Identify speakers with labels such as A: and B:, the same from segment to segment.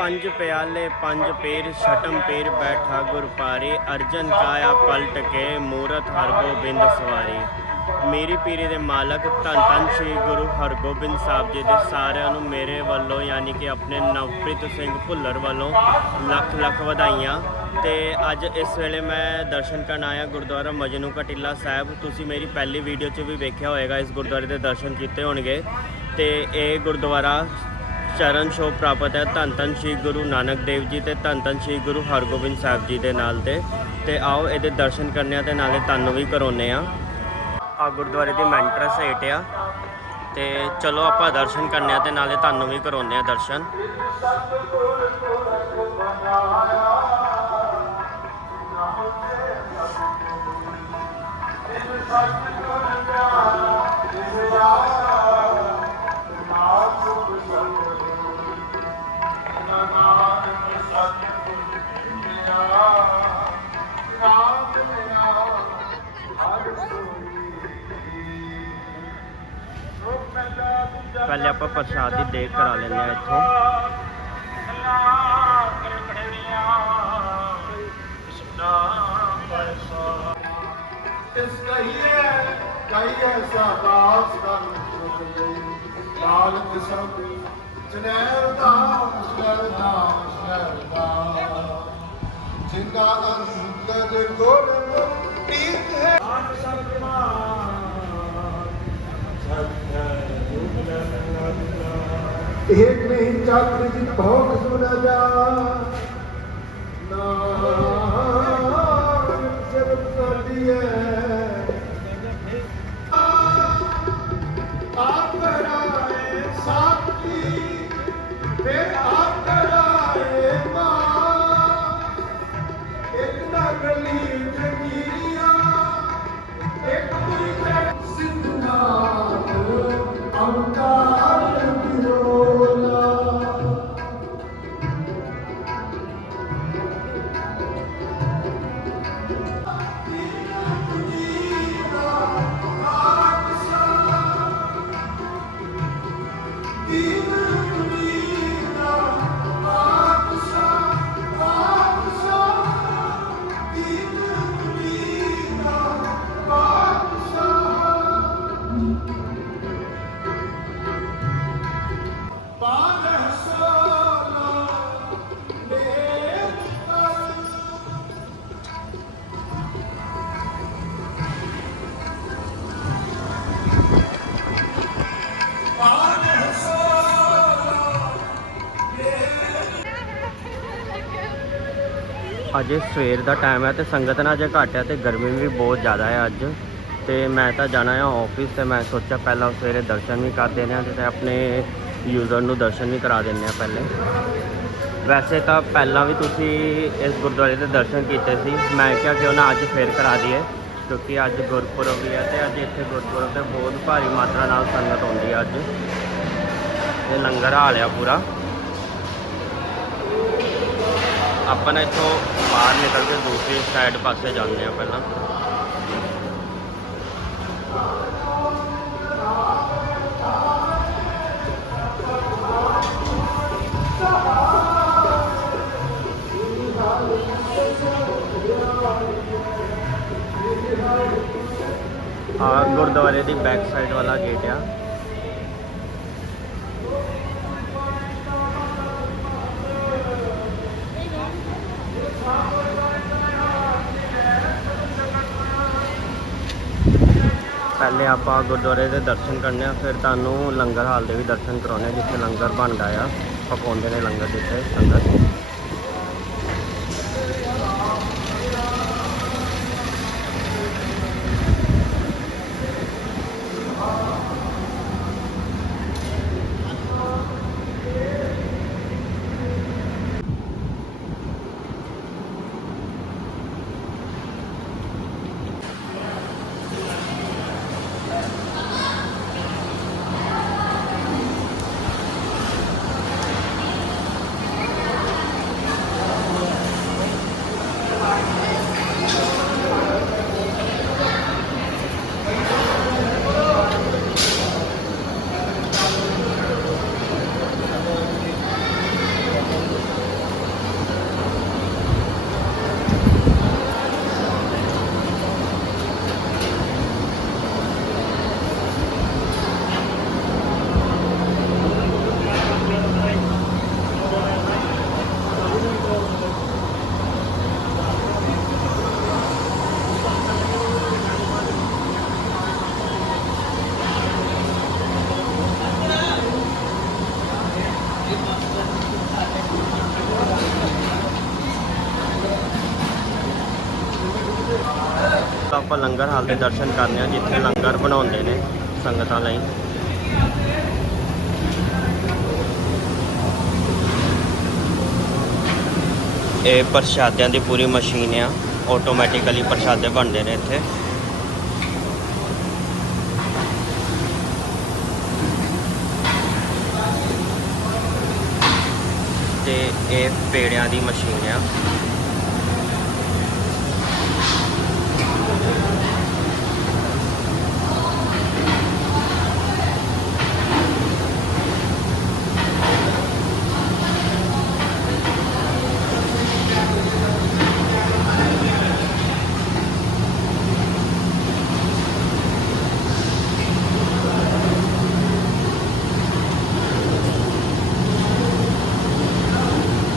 A: ਪੰਜ ਪਿਆਲੇ, ਪੰਜ ਪੇਰ, ਛਟਮ ਪੇਰ ਬੈਠਾ ਗੁਰ ਪਾਰੇ ਅਰਜਨ ਕਾਇਆ ਪਲਟ ਕੇ ਮੂਰਤ ਹਰਗੋਬਿੰਦ ਸਵਾਰੀ। ਮੇਰੀ ਪੀਰੀ ਦੇ ਮਾਲਕ ਧੰਨ ਧੰਨ ਸ੍ਰੀ ਗੁਰੂ ਹਰਗੋਬਿੰਦ ਸਾਹਿਬ ਜੀ ਦੇ ਸਾਰਿਆਂ ਨੂੰ ਮੇਰੇ ਵੱਲੋਂ ਯਾਨੀ ਕਿ ਆਪਣੇ ਨਵਪ੍ਰੀਤ ਸਿੰਘ ਭੁੱਲਰ ਵੱਲੋਂ ਲੱਖ ਲੱਖ ਵਧਾਈਆਂ। ਤੇ ਅੱਜ ਇਸ ਵੇਲੇ ਮੈਂ ਦਰਸ਼ਨ ਕਰਨ ਆਇਆ ਗੁਰਦੁਆਰਾ ਮਜਨੂ ਕਟਿਲਾ ਸਾਹਿਬ। ਤੁਸੀਂ ਮੇਰੀ ਪਹਿਲੀ ਵੀਡੀਓ 'ਚ ਵੀ ਵੇਖਿਆ ਹੋਵੇਗਾ ਇਸ ਗੁਰਦੁਆਰੇ ਦੇ ਦਰਸ਼ਨ ਕੀਤੇ ਹੋਣਗੇ। ਤੇ ਇਹ ਗੁਰਦੁਆਰਾ ਚਰਨ ਛੋਹ ਪ੍ਰਾਪਤ ਹੈ। ਧੰਨ ਧੰਨ ਸ੍ਰੀ ਗੁਰੂ ਨਾਨਕ ਦੇਵ ਜੀ ਤੇ ਧੰਨ ਧੰਨ ਸ੍ਰੀ ਗੁਰੂ ਹਰਗੋਬਿੰਦ ਸਾਹਿਬ ਜੀ ਦੇ ਨਾਲ ਤੇ। ਤੇ ਆਓ ਇਹਦੇ ਦਰਸ਼ਨ ਕਰਨੇ ਆ ਤੇ ਨਾਲੇ ਤੁਹਾਨੂੰ ਵੀ ਕਰਾਉਨੇ ਆ। ਆ ਗੁਰਦੁਆਰੇ ਦੀ ਮੈਂਟਰਸ ਹੇਠ ਆ। ਤੇ ਚਲੋ ਆਪਾਂ ਦਰਸ਼ਨ ਕਰਨੇ ਆ ਤੇ ਨਾਲੇ ਤੁਹਾਨੂੰ ਵੀ ਕਰਾਉਨੇ ਆ ਦਰਸ਼ਨ। ਪਹਿਲੇ ਆਪਾਂ ਪ੍ਰਸ਼ਾਦ ਦੀ ਦੇਗ ਕਰਾ ਲੈਂਦੇ ਆ ਇੱਥੋਂ।
B: ਇਸ ਕਹੀਏ ਕਹੀਏ ਸਾਦਾਸ ਕਰਨ ਲਾਲ ਕਿਸਮ ਜਨੈਰ ਦਾ ਜਨੈਰ ਦਾ ਜਨੈਰ ਦਾ। ਜਿੰਦਾ ਅੰਗਦ ਗੋਰ ਪੀਤ ਹੈ। ਆਨ ਸਤਮਾਨ ਇੱਕ ਨਹੀਂ ਚੱਕਰ ਜਿਤ ਭੋਗ ਸੁਨ ਜਾ। ਨਾਮ ਜਗਤ ਕਰਦੀਏ ਆਪ
A: ਅਜੇ ਸਵੇਰ ਦਾ ਟਾਈਮ ਹੈ ਤੇ ਸੰਗਤ ਨਾਲ ਅਜੇ ਘੱਟ ਹੈ ਤੇ ਗਰਮੀ ਵੀ ਬਹੁਤ ਜ਼ਿਆਦਾ ਹੈ ਅੱਜ। ਤੇ ਮੈਂ ਤਾਂ ਜਾਣਾ ਹੈ ਆਫਿਸ ਤੇ ਮੈਂ ਸੋਚਿਆ ਪਹਿਲਾਂ ਸਵੇਰੇ ਦਰਸ਼ਨ ਵੀ ਕਰ ਦੇਣੇ ਆ ਤੇ ਆਪਣੇ ਯੂਜ਼ਰ ਨੂੰ ਦਰਸ਼ਨ ਵੀ ਕਰਾ ਦਿੰਦੇ ਆ ਪਹਿਲੇ। ਵੈਸੇ ਤਾਂ ਪਹਿਲਾਂ ਵੀ ਤੁਸੀਂ ਇਸ ਗੁਰਦੁਆਰੇ ਦੇ ਦਰਸ਼ਨ ਕੀਤੇ ਸੀ। ਮੈਂ ਕਿਹਾ ਕਿ ਨਾ ਅੱਜ ਫੇਰ ਕਰਾ ਦਈਏ, ਕਿਉਂਕਿ ਅੱਜ ਗੁਰਪੁਰਬ ਵੀ ਹੈ ਤੇ ਅੱਜ ਇੱਥੇ ਗੁਰਪੁਰਬ ਤੇ ਬਹੁਤ ਭਾਰੀ ਮਾਤਰਾ ਨਾਲ ਸੰਗਤ ਆਉਂਦੀ ਹੈ ਅੱਜ। ਇਹ ਲੰਗਰ ਹਾਲਿਆ ਪੂਰਾ। ਆਪਾਂ ਨਾ ਇੱਥੋਂ ਬਾਹਰ ਨਿਕਲ ਕੇ ਦੂਸਰੀ ਸਾਈਡ ਪਾਸੇ ਜਾਂਦੇ ਆ ਪਹਿਲਾਂ। ਆ ਗੁਰਦੁਆਰੇ ਦੀ ਬੈਕ ਸਾਈਡ ਵਾਲਾ ਗੇਟ ਆ। ਪਹਿਲੇ ਆਪਾਂ ਗੁਰਦੁਆਰੇ ਦੇ ਦਰਸ਼ਨ ਕਰਨੇ ਆ, ਫਿਰ ਤੁਹਾਨੂੰ ਲੰਗਰ ਹਾਲ ਦੇ ਵੀ ਦਰਸ਼ਨ ਕਰਾਉਣੇ ਆ, ਜਿੱਥੇ ਲੰਗਰ ਬਣਦਾ ਆ, ਪਕਾਉਂਦੇ ਨੇ ਲੰਗਰ ਜਿੱਥੇ ਸੰਗਤ। ਲੰਗਰ ਹਾਲ ਦੇ ਦਰਸ਼ਨ ਕਰਨੇ ਆ, ਜਿੱਥੇ ਲੰਗਰ ਬਣਾਉਂਦੇ ਨੇ ਸੰਗਤਾਂ ਲਈ। ਇਹ ਪ੍ਰਸ਼ਾਦਿਆਂ ਦੀ ਪੂਰੀ ਮਸ਼ੀਨ ਆ ਆਟੋਮੈਟਿਕਲੀ ਪ੍ਰਸ਼ਾਦੇ ਬਣਦੇ ਨੇ ਇੱਥੇ। ਤੇ ਇਹ ਪੇੜਿਆਂ ਦੀ ਮਸ਼ੀਨ ਆ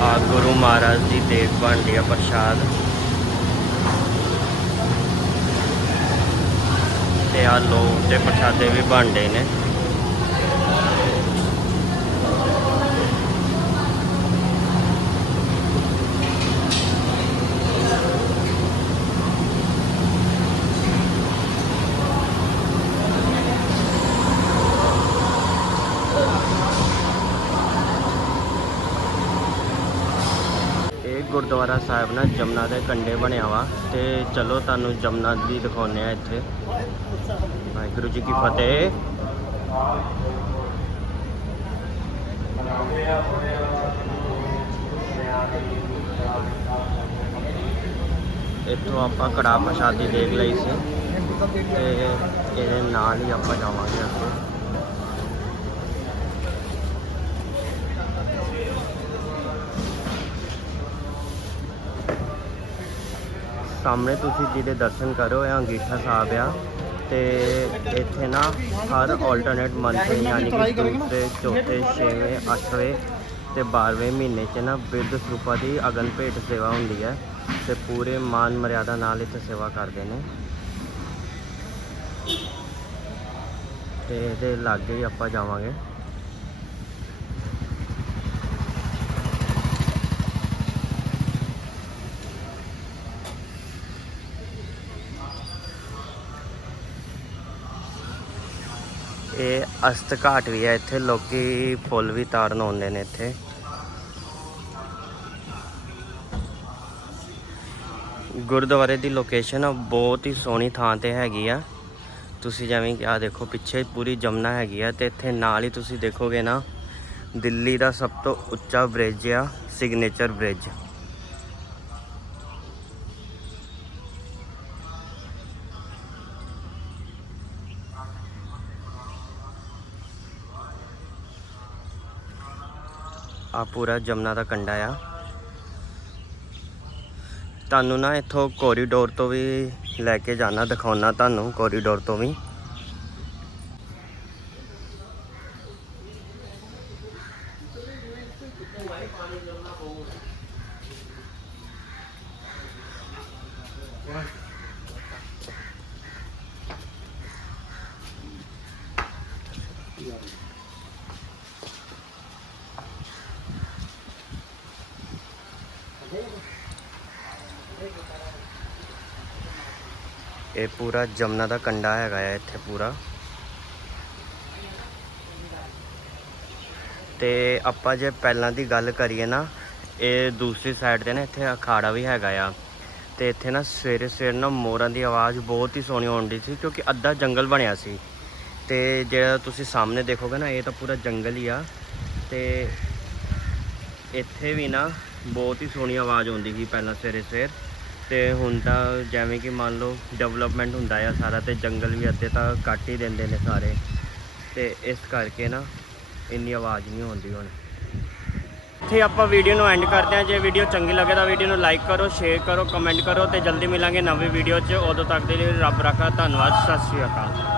A: ਆ ਗੁਰੂ ਮਹਾਰਾਜ ਦੀ ਦੇਗ ਬਣਦੀ ਆ ਪ੍ਰਸ਼ਾਦ। ਤੇ ਆ ਲੋਕ ਤੇ ਪ੍ਰਸ਼ਾਦੇ ਵੀ ਬਣਦੇ ਨੇ। ਗੁਰਦੁਆਰਾ ਸਾਹਿਬ ਨਾ ਜਮਨਾ ਦੇ ਕੰਡੇ ਬਣਿਆ ਵਾ ਤੇ ਚਲੋ ਤੁਹਾਨੂੰ ਜਮਨਾ ਦੀ ਦਿਖਾਉਂਦੇ ਆ ਇੱਥੇ। ਵਾਹਿਗੁਰੂ ਜੀ ਕੀ ਫਤਿਹ। ਇੱਥੋਂ ਆਪਾਂ ਕੜਾਹ ਪ੍ਰਸ਼ਾਦੀ ਦੇਖ ਲਈ ਸੀ ਤੇ ਇਹਦੇ ਨਾਲ ਹੀ ਆਪਾਂ ਜਾਵਾਂਗੇ ਅੱਗੇ। ਸਾਹਮਣੇ ਤੁਸੀਂ ਜਿਹਦੇ ਦਰਸ਼ਨ ਕਰੋ ਇਹ ਅੰਗੀਠਾ ਸਾਹਿਬ ਆ। ਤੇ ਇੱਥੇ ਨਾ ਹਰ ਆਲਟਰਨੇਟ ਮੰਥ ਯਾਨੀ ਕਿ ਦੂਸਰੇ, ਚੌਥੇ, ਛੇਵੇਂ, ਅੱਠਵੇਂ ਤੇ 12ਵੇਂ ਮਹੀਨੇ 'ਚ ਨਾ ਬਿਰਧ ਸਰੂਪਾ ਦੀ ਅਗਨ ਭੇਟ ਸੇਵਾ ਹੁੰਦੀ ਹੈ ਤੇ ਪੂਰੇ ਮਾਨ ਮਰਿਆਦਾ ਨਾਲ ਇੱਥੇ ਸੇਵਾ ਕਰਦੇ ਨੇ। ਤੇ ਇਹਦੇ ਲਾਗੇ ਹੀ ਆਪਾਂ ਜਾਵਾਂਗੇ। ਇਹ ਅਸਤ ਘਾਟ ਵੀ ਹੈ ਇੱਥੇ, ਲੋਕੀ ਫੁੱਲ ਵੀ ਤਾਰਨ ਆਉਂਦੇ ਨੇ ਇੱਥੇ। ਗੁਰਦੁਆਰੇ ਦੀ ਲੋਕੇਸ਼ਨ ਬਹੁਤ ਹੀ ਸੋਹਣੀ ਥਾਂ ਤੇ ਹੈਗੀ ਆ। ਤੁਸੀਂ ਜਿਵੇਂ ਕਿ ਆ ਦੇਖੋ, ਪਿੱਛੇ ਪੂਰੀ ਜਮਨਾ ਹੈਗੀ ਆ ਤੇ ਇੱਥੇ ਨਾਲ ਹੀ ਤੁਸੀਂ ਦੇਖੋਗੇ ਨਾ, ਦਿੱਲੀ ਦਾ ਸਭ ਤੋਂ ਉੱਚਾ ਬ੍ਰਿਜ ਆ ਸਿਗਨੇਚਰ ਬ੍ਰਿਜ ਆ ਪੂਰਾ ਜਮਨਾ ਦਾ ਕੰਡਾ ਆ। ਤੁਹਾਨੂੰ ਨਾ ਇੱਥੋਂ ਕੋਰੀਡੋਰ ਤੋਂ ਵੀ ਲੈ ਕੇ ਜਾਣਾ, ਦਿਖਾਉਣਾ ਤੁਹਾਨੂੰ ਕੋਰੀਡੋਰ ਤੋਂ ਵੀ। ਇਹ ਪੂਰਾ ਜਮਨਾ ਦਾ ਕੰਡਾ ਹੈਗਾ ਆ ਇੱਥੇ ਪੂਰਾ। ਤੇ ਆਪਾਂ ਜੇ ਪਹਿਲਾਂ ਦੀ ਗੱਲ ਕਰੀਏ ਨਾ, ਇਹ ਦੂਸਰੀ ਸਾਈਡ ਤੇ ਨਾ ਇੱਥੇ ਅਖਾੜਾ ਵੀ ਹੈਗਾ ਆ। ਤੇ ਇੱਥੇ ਨਾ ਸਵੇਰੇ ਸਵੇਰੇ ਨਾ ਮੋਰਾਂ ਦੀ ਆਵਾਜ਼ ਬਹੁਤ ਹੀ ਸੋਹਣੀ ਆਉਂਦੀ ਸੀ ਕਿਉਂਕਿ ਅੱਧਾ ਜੰਗਲ ਬਣਿਆ ਸੀ। ਤੇ ਜਿਹੜਾ ਤੁਸੀਂ ਸਾਹਮਣੇ ਦੇਖੋਗੇ ਨਾ, ਇਹ ਤਾਂ ਪੂਰਾ ਜੰਗਲ ਹੀ ਆ। ਤੇ ਇੱਥੇ ਵੀ ਨਾ ਬਹੁਤ ਹੀ ਸੋਹਣੀ ਆਵਾਜ਼ ਆਉਂਦੀ ਸੀ ਪਹਿਲਾਂ ਸਵੇਰੇ ਸਵੇਰ। ਤੇ ਹੁਣ ਤਾਂ ਜਿਵੇਂ ਕਿ ਮੰਨ ਲਓ ਡਿਵੈਲਪਮੈਂਟ ਹੁੰਦਾ ਆ ਸਾਰਾ ਤੇ ਜੰਗਲ ਵੀ ਅੱਧੇ ਤਾਂ ਕੱਟ ਹੀ ਦਿੰਦੇ ਨੇ ਸਾਰੇ। ਤੇ ਇਸ ਕਰਕੇ ਨਾ ਇੰਨੀ ਆਵਾਜ਼ ਨਹੀਂ ਹੁੰਦੀ ਹੁਣ। ਇੱਥੇ ਆਪਾਂ ਵੀਡੀਓ ਨੂੰ ਐਂਡ ਕਰਦੇ ਹਾਂ। ਜੇ ਵੀਡੀਓ ਚੰਗੀ ਲੱਗੇ ਤਾਂ ਵੀਡੀਓ ਨੂੰ ਲਾਈਕ ਕਰੋ ਸ਼ੇਅਰ ਕਰੋ ਕਮੈਂਟ ਕਰੋ ਤੇ ਜਲਦੀ ਮਿਲਾਂਗੇ ਨਵੀਂ ਵੀਡੀਓ 'ਚ। ਉਦੋਂ ਤੱਕ ਦੇ ਲਈ ਰੱਬ ਰਾਖਾ। ਧੰਨਵਾਦ। ਸਤਿ ਸ਼੍ਰੀ ਅਕਾਲ।